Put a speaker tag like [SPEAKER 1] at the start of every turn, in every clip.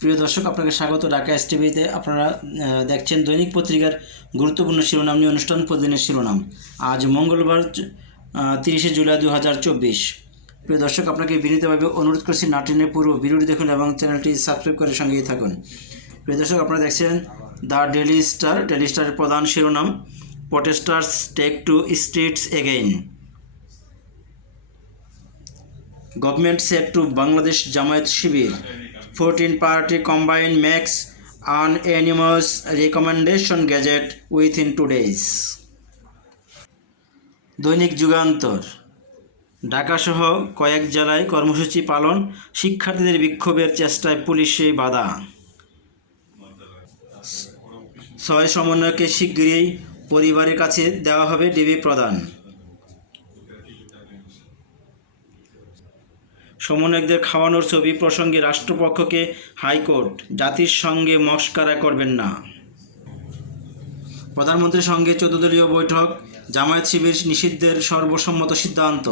[SPEAKER 1] প্রিয় দর্শক আপনাকে স্বাগত। ঢাকা এস টিভিতে আপনারা দেখছেন দৈনিক পত্রিকার গুরুত্বপূর্ণ শিরোনাম নিয়ে অনুষ্ঠান প্রতিদিনের শিরোনাম। আজ মঙ্গলবার তিরিশে জুলাই দু হাজার চব্বিশ। প্রিয় দর্শক আপনাকে বিনীতভাবে অনুরোধ করছি নাটিনের পুরো ভিডিওটি দেখুন এবং চ্যানেলটি সাবস্ক্রাইব করে সঙ্গেই থাকুন। প্রিয় দর্শক আপনারা দেখছেন দ্য ডেলি স্টার। ডেলি স্টারের প্রধান শিরোনাম protesters take to streets again government said to Bangladesh Jamaat Shibir, 14 party combine makes unanimous recommendation gazette within two days. দৈনিক যুগান্তর। ঢাকাসহ কয়েক জেলায় কর্মসূচি পালন শিক্ষার্থীদের বিক্ষোভের চেষ্টায় পুলিশে বাধা। ছয় সমন্বয়কে শিগগিরই পরিবারের কাছে দেওয়া হবে ডিবি প্রদান সমন্বয়কদের খাওয়ানোর ছবি প্রসঙ্গে রাষ্ট্রপক্ষকে হাইকোর্ট, জাতির সঙ্গে মস্কারা করবেন না। প্রধানমন্ত্রীর সঙ্গে চৌদ্দলীয় বৈঠক, জামায়াত শিবির নিষিদ্ধের সর্বসম্মত সিদ্ধান্ত।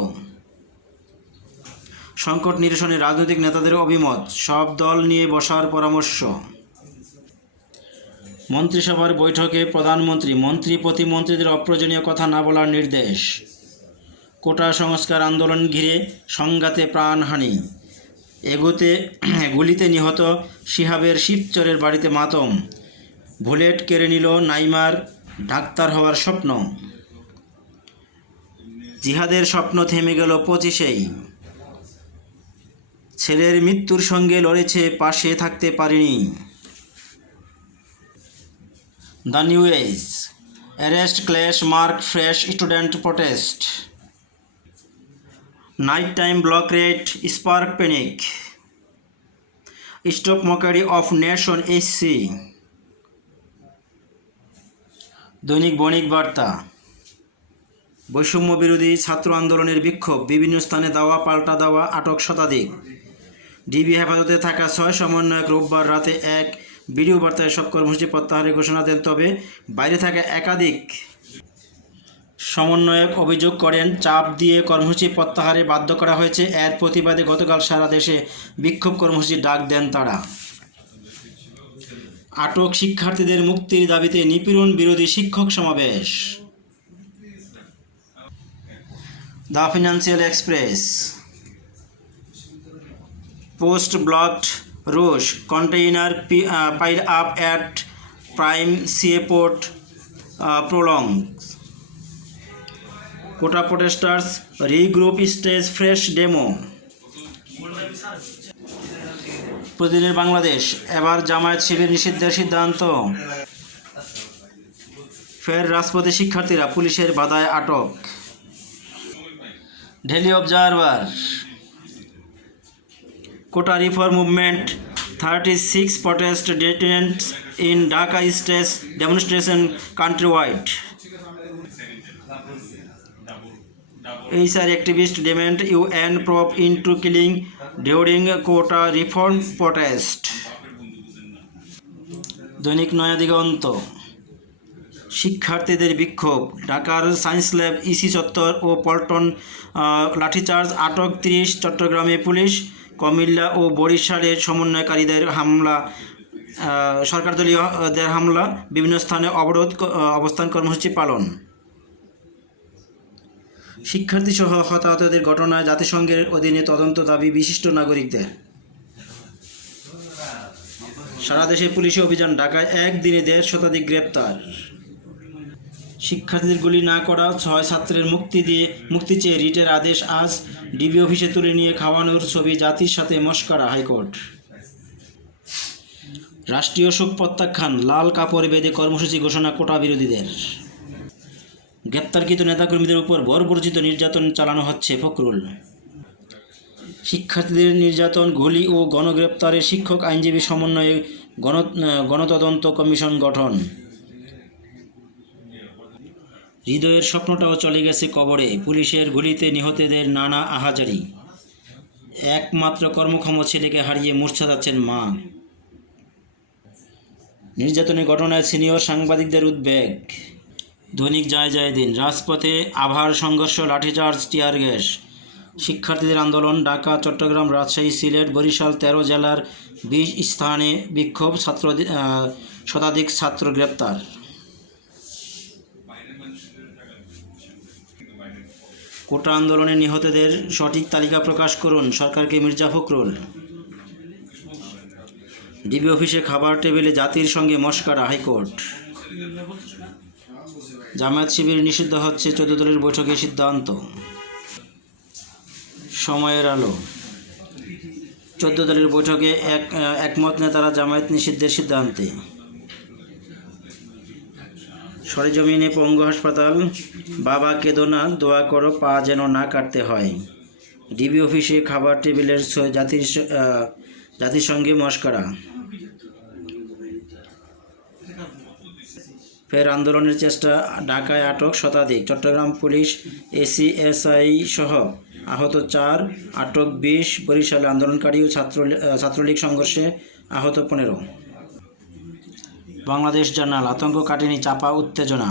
[SPEAKER 1] সংকট নিরসনে রাজনৈতিক নেতাদের অভিমত, সব দল নিয়ে বসার পরামর্শ। মন্ত্রিসভার বৈঠকে প্রধানমন্ত্রী, মন্ত্রী প্রতিমন্ত্রীদের অপ্রয়োজনীয় কথা না বলার নির্দেশ। কোটা সংস্কার আন্দোলন ঘিরে সংঘাতে প্রাণহানি। এগুতে, গুলিতে নিহত শিহাবের শিবচরের বাড়িতে মাতম। বুলেট কেড়ে নিল নাইমার ডাক্তার হওয়ার স্বপ্ন। জিহাদের স্বপ্ন থেমে গেল পঁচিশেই। ছেলের মৃত্যুর সঙ্গে লড়েছে, পাশে থাকতে পারেনি। The New Age. Arrest clash mark, fresh student protest. Night time block raid spark panic stop mockery of nation SC দৈনিক বণিক বার্তা। বৈষম্য বিরোধী ছাত্র আন্দোলনের বিক্ষোভ, বিভিন্ন স্থানে দাওয়া, পাল্টা দেওয়া, আটক শতাধিক। ডিবি হেফাজতে থাকা ছয় সমন্বয়ক রোববার রাতে এক ভিডিও বার্তায় সব কর্মসূচি প্রত্যাহারের ঘোষণা দেন, তবে বাইরে থাকা একাধিক সমন্বয়ক অভিযোগ করেন, চাপ দিয়ে কর্মসূচি প্রত্যাহারে বাধ্য করা হয়েছে। এর প্রতিবাদে গতকাল সারা দেশে বিক্ষোভ কর্মসূচির ডাক দেন তারা। আটক শিক্ষার্থীদের মুক্তির দাবিতে নিপীড়ন বিরোধী শিক্ষক সমাবেশ। The Financial Express. Post blocked rose container pile up at prime seaport prolong quota protesters, regroup stage fresh demo. প্রতিদিনের বাংলাদেশ, এবার জামায়াত শিবির নিষিদ্ধের সিদ্ধান্ত। ফের রাজপথে শিক্ষার্থীরা পুলিশের বাধায় আটক। Daily Observer. Quota reform movement, thirty six protest detainees in Dhaka stage demonstration countrywide HR activists demand UN probe into killing during quota reform protest. দৈনিক নয়া দিগন্ত। শিক্ষার্থীদের বিক্ষোভ। ঢাকার সায়েন্স ল্যাব ইসি চত্বর ও পল্টন লাঠিচার্জ আটক তিরিশ চট্টগ্রামে পুলিশ। কুমিল্লা ও বরিশালের সমন্বয়কারীদের হামলা। আহ, সরকারদলীয়দের হামলা। বিভিন্ন স্থানে অবরোধ অবস্থান কর্মসূচি পালন। শিক্ষার্থীসহ হতাহতদের ঘটনায় জাতিসংঘের অধীনে তদন্ত দাবি বিশিষ্ট নাগরিকদের। সারা দেশে পুলিশি অভিযান, ঢাকায় একদিনে দেড় শতাধিক গ্রেপ্তার। শিক্ষার্থীদের গুলি না করা ছয় ছাত্রের মুক্তি দিয়ে, মুক্তি চেয়ে রিটের আদেশ আজ ডিবি অফিসে তুলে নিয়ে খাওয়ানোর ছবি জাতির সাথে মস্করা হাইকোর্ট। রাষ্ট্রীয় শোক প্রত্যাখ্যান, লাল কাপড় বেঁধে কর্মসূচি ঘোষণা কোটা বিরোধীদের। গ্রেপ্তারকৃত নেতাকর্মীদের উপর বর্বরচিত নির্যাতন চালানো হচ্ছে ফখরুল। শিক্ষার্থীদের নির্যাতন, গুলি ও গণগ্রেপ্তারে শিক্ষক, আইনজীবী, সমন্বয়ে গণ, গণতদন্ত কমিশন গঠন। হৃদয়ের স্বপ্নটাও চলে গেছে কবরে, পুলিশের গুলিতে নিহতদের নানা আহাজারি। একমাত্র কর্মক্ষম ছেলেকে হারিয়ে মূর্ছা যাচ্ছেন মা। নির্যাতনের ঘটনায় সিনিয়র সাংবাদিকদের উদ্বেগ। দৈনিক যায় যায় দিন। রাজপথে আভার সংঘর্ষ, লাঠিচার্জ, টিয়ার গ্যাস। শিক্ষার্থীদের আন্দোলন, ঢাকা, চট্টগ্রাম রাজশাহী, সিলেট, বরিশাল, তেরো জেলার বিশ স্থানে বিক্ষোভ, ছাত্র শতাধিক ছাত্র গ্রেপ্তার। কোটা আন্দোলনে নিহতদের সঠিক তালিকা প্রকাশ করুন। সরকারকে মির্জা ফখরুল। ডিবি অফিসে খাবার টেবিলে জাতির সঙ্গে মস্কারা, হাইকোর্ট। জামায়াত শিবির নিষিদ্ধ হচ্ছে চোদ্দ দলের বৈঠকে সিদ্ধান্ত। সময়ের আলো। চোদ্দ দলের বৈঠকে এক, একমত নেতারা জামায়াত নিষিদ্ধের সিদ্ধান্তে। সরেজমিনে পঙ্গু হাসপাতাল, বাবা কেদো না দোয়া করো, পা যেন না কাটতে হয়। ডিবি অফিসে খাবার টেবিলের জাতির জাতির সঙ্গে মস্করা। ফের আন্দোলনের চেষ্টা ঢাকায় আটক শতাধিক। চট্টগ্রাম পুলিশ, এসিএসআই সহ আহত চার, আটক বিশ, বরিশালে আন্দোলনকারী ও ছাত্র ছাত্রলীগ সংঘর্ষে আহত পনেরো। বাংলাদেশ জার্নাল, আতঙ্ক কাটেনি, চাপা উত্তেজনা।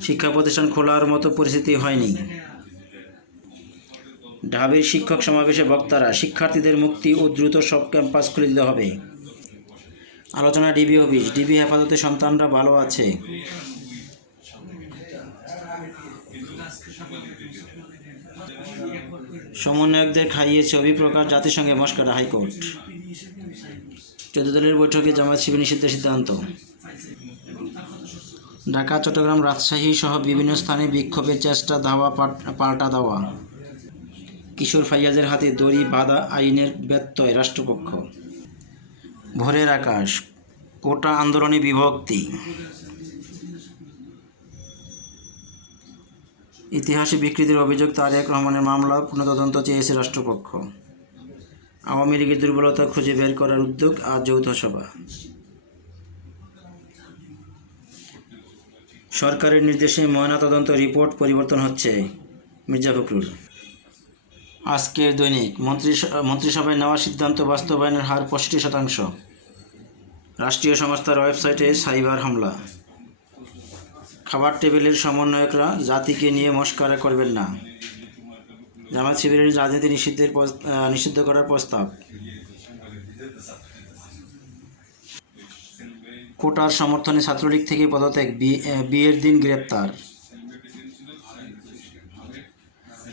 [SPEAKER 1] শিক্ষা প্রতিষ্ঠান খোলার মতো পরিস্থিতি হয়নি। ঢাবির শিক্ষক সমাবেশে বক্তারা, শিক্ষার্থীদের মুক্তি ও দ্রুত সব ক্যাম্পাস খুলে দিতে হবে। আলোচনা ডিবি অফিস। ডিবি হেফাজতে সন্তানরা ভালো আছে। সমন্বয়কদের খাইয়ে ছবি প্রকাশ জাতিসংঘে মস্করা হাইকোর্ট। চোদ্দ দলের বৈঠকে জামায়াত শিবির নিষিদ্ধের সিদ্ধান্ত। ঢাকা, চট্টগ্রাম রাজশাহী সহ বিভিন্ন স্থানে বিক্ষোভের চেষ্টা, ধাওয়া পাল্টা দেওয়া। কিশোর ফাইয়াজের হাতে দড়ি বাধা আইনের ব্যত্যয় রাষ্ট্রপক্ষ। ভোরের আকাশ, কোটা আন্দোলনে বিভক্তি। ইতিহাসে বিকৃতির অভিযোগ, তারেক রহমানের মামলা পুনঃতদন্ত চেয়েছে রাষ্ট্রপক্ষ। আওয়ামী লীগের দুর্বলতা খুঁজে বের করার উদ্যোগ আর যৌথ সভা। সরকারের নির্দেশে ময়নাতদন্ত রিপোর্ট পরিবর্তন হচ্ছে, মির্জা ফখরুল। আজকের দৈনিক মন্ত্রী মন্ত্রিসভায় নেওয়া সিদ্ধান্ত বাস্তবায়নের হার পঁয়ষট্টি শতাংশ। রাষ্ট্রীয় সংস্থার ওয়েবসাইটে সাইবার হামলা। খাবার টেবিলের সমন্বয়করা জাতিকে নিয়ে মস্করা করবেন না। জামাত শিবিরের রাজনীতি নিষিদ্ধের নিষিদ্ধ করার প্রস্তাব। কোটার সমর্থনে ছাত্রলীগ থেকে পদত্যাগ বিয়ের দিন গ্রেপ্তার।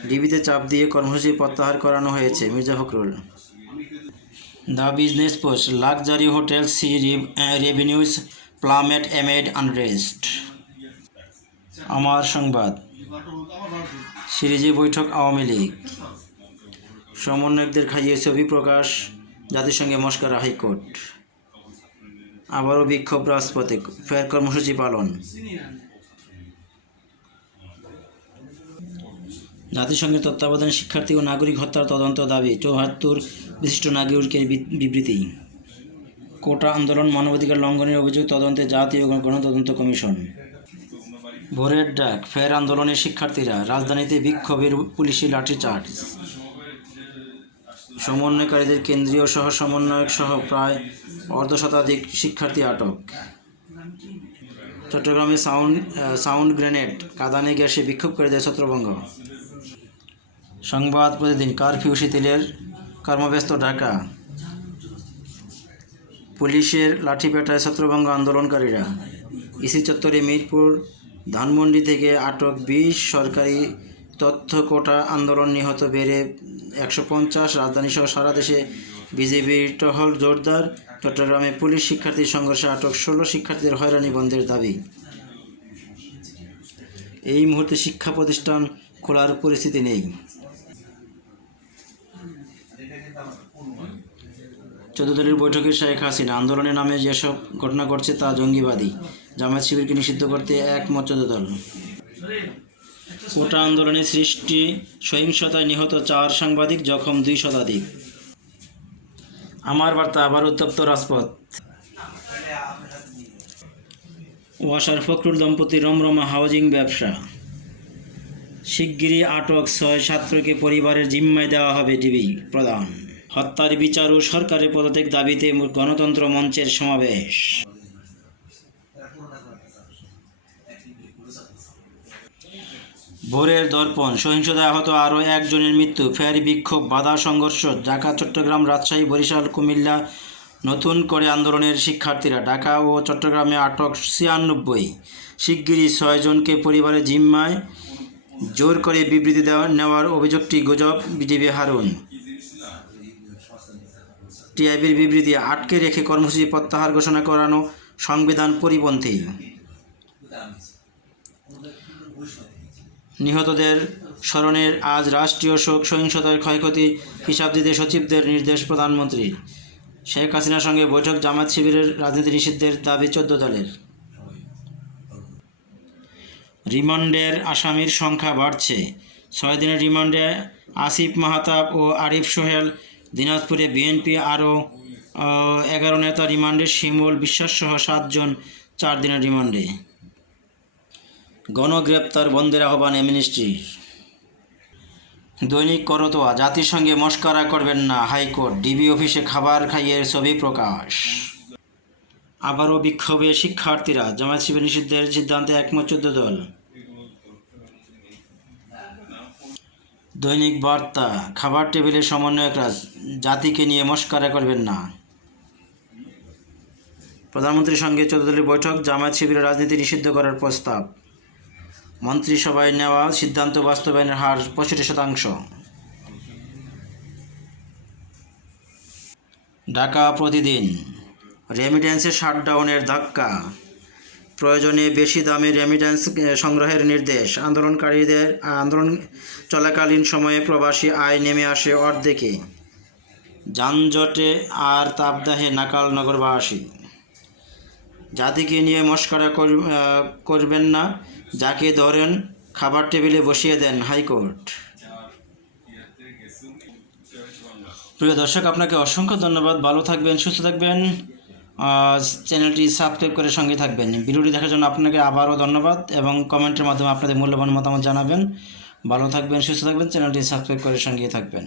[SPEAKER 1] ডিবিতে চাপ দিয়ে কর্মসূচি প্রত্যাহার করানো হয়েছে Mirza Fakhrul. The Business Post, luxury hotel see revenues plummet amid unrest. Amar Sangbad, সিরিজে বৈঠক আওয়ামী লীগ। সমন্বয়কদের খাইয়ে ছবি প্রকাশ জাতিসংঘে মস্করা হাইকোর্ট। আবারও বিক্ষোভ রাজপথে, ফের কর্মসূচি পালন। জাতিসংঘের তত্ত্বাবধানে শিক্ষার্থী ও নাগরিক হত্যার তদন্ত দাবি চৌহাত্তর বিশিষ্ট নাগরিকের বিবৃতি। কোটা আন্দোলন, মানবাধিকার লঙ্ঘনের অভিযোগ তদন্তে জাতীয় গণতদন্ত কমিশন। ভোরের ডাক, ফের আন্দোলনের শিক্ষার্থীরা, রাজধানীতে বিক্ষোভের পুলিশি লাঠিচার্জ। সমন্বয়কারীদের কেন্দ্রীয় সহ সমন্বয়ক সহ প্রায় অর্ধ শতাধিক শিক্ষার্থী আটক। চট্টগ্রামে সাউন্ড সাউন্ড গ্রেনেড, কাঁদানে গ্যাসে বিক্ষোভকারীদের ছত্রভঙ্গ। সংবাদ প্রতিদিন কারফিউ শিথিলের কর্মব্যস্ত ঢাকা। পুলিশের লাঠিপেটায় ছত্রভঙ্গ আন্দোলনকারীরা। ইসি চত্বরে মিরপুর, ধানমন্ডি থেকে আটক বিশ সরকারি তথ্য কোটা আন্দোলন নিহত বেড়ে একশো পঞ্চাশ। রাজধানী সহ সারা দেশে বিজেপির টহল জোরদার। চট্টগ্রামে পুলিশ শিক্ষার্থী সংঘর্ষে আটক ষোলো শিক্ষার্থীদের হয়রানি বন্ধের দাবি। এই মুহূর্তে শিক্ষা প্রতিষ্ঠান খোলার পরিস্থিতি নেই। চোদ্দ দলের বৈঠকে শেখ হাসিনা আন্দোলনের নামে যেসব ঘটনা ঘটছে তা জঙ্গিবাদী। জামায়াত শিবিরকে নিষিদ্ধ করতে একমত চোদ্দ দল। কোটা আন্দোলনে সৃষ্টি সহিংসতায় নিহত চার সাংবাদিক, জখম দুই শতাধিক। আমার বার্তা আবার উত্তপ্ত রাজপথ। ওয়াসার ফখরুল দম্পতি রমরমা হাউজিং ব্যবসা। শিগগিরই আটক ছয় ছাত্রকে পরিবারের জিম্মায় দেওয়া হবে ডিবি প্রধান। হত্যার বিচার ও সরকারের পদত্যাগ দাবিতে গণতন্ত্র মঞ্চের সমাবেশ। ভোরের দর্পণ, সহিংসতায় আহত আরও একজনের মৃত্যু, ফের বিক্ষোভ, বাধা সংঘর্ষ, ঢাকা, চট্টগ্রাম, রাজশাহী, বরিশাল, কুমিল্লা, নতুন করে আন্দোলনের শিক্ষার্থীরা, ঢাকা ও চট্টগ্রামে আটক ছিয়ানব্বই। শিগগিরই ছয়জনকে পরিবারের জিম্মায় জোর করে বিবৃতি দেওয়া, নেওয়ার অভিযোগটি গুজব বিডিবি হারুন। টিআইবির বিবৃতি আটকে রেখে কর্মসূচি প্রত্যাহার ঘোষণা করানো সংবিধান পরিপন্থী। নিহতদের স্মরণের আজ রাষ্ট্রীয় শোক সহিংসতার ক্ষয়ক্ষতি হিসাব দিতে সচিবদের নির্দেশ প্রধানমন্ত্রী। শেখ হাসিনার সঙ্গে বৈঠক জামাত শিবিরের রাজনীতি নিষিদ্ধের দাবি চোদ্দ দলের। রিমান্ডের আসামির সংখ্যা বাড়ছে। ছয় দিনের রিমান্ডে আসিফ মাহাতাব ও আরিফ সোহেল দিনাজপুরে বিএনপি আরও এগারো নেতা রিমান্ডে, শিমুল বিশ্বাসসহ সাতজন চার দিনের রিমান্ডে। গণগ্রেপ্তার বন্ধের আহ্বান মিনিস্ট্রির দৈনিক করতোয়া, জাতিসংঘে মস্করা করবেন না, হাইকোর্ট, ডিবি অফিসে খাবার খাইয়ে ছবি প্রকাশ। আবারও বিক্ষোভে শিক্ষার্থীরা, জামায়াত শিবির নিষিদ্ধের সিদ্ধান্তে একমত চোদ্দ দল। দৈনিক বার্তা, খাবার টেবিলের সমন্বয়করা জাতিকে নিয়ে মস্কারা করবেন না। প্রধানমন্ত্রীর সঙ্গে দলের বৈঠক, জামায়াত শিবিরের রাজনীতি নিষিদ্ধ করার প্রস্তাব। মন্ত্রিসভায় নেওয়া সিদ্ধান্ত বাস্তবায়নের হার পঁয়ষট্টি শতাংশ। ঢাকা প্রতিদিন। রেমিট্যান্সের শাটডাউনের ধাক্কা। প্রয়োজনে বেশি দামে রেমিট্যান্স সংগ্রহের নির্দেশ। আন্দোলনকারীদের আন্দোলন চলাকালীন সময়ে প্রবাসী আয় নেমে আসে অর্ধেকে। যানজটে আর তাপদাহে নাকাল নগরবাসী। জাতিকে নিয়ে মস্করা কর- করবেন না, যাকে ধরেন খাবার টেবিলে বসিয়ে দেন হাইকোর্ট। প্রিয় দর্শক, আপনাকে অসংখ্য ধন্যবাদ। ভালো থাকবেন, সুস্থ থাকবেন। চ্যানেলটি সাবস্ক্রাইব করে সঙ্গে থাকবেন। ভিডিওটি দেখার জন্য আপনাকে আবারও ধন্যবাদ এবং কমেন্টের মাধ্যমে আপনাদের মূল্যবান মতামত জানাবেন। ভালো থাকবেন, সুস্থ থাকবেন, চ্যানেলটি সাবস্ক্রাইব করে সঙ্গে থাকবেন।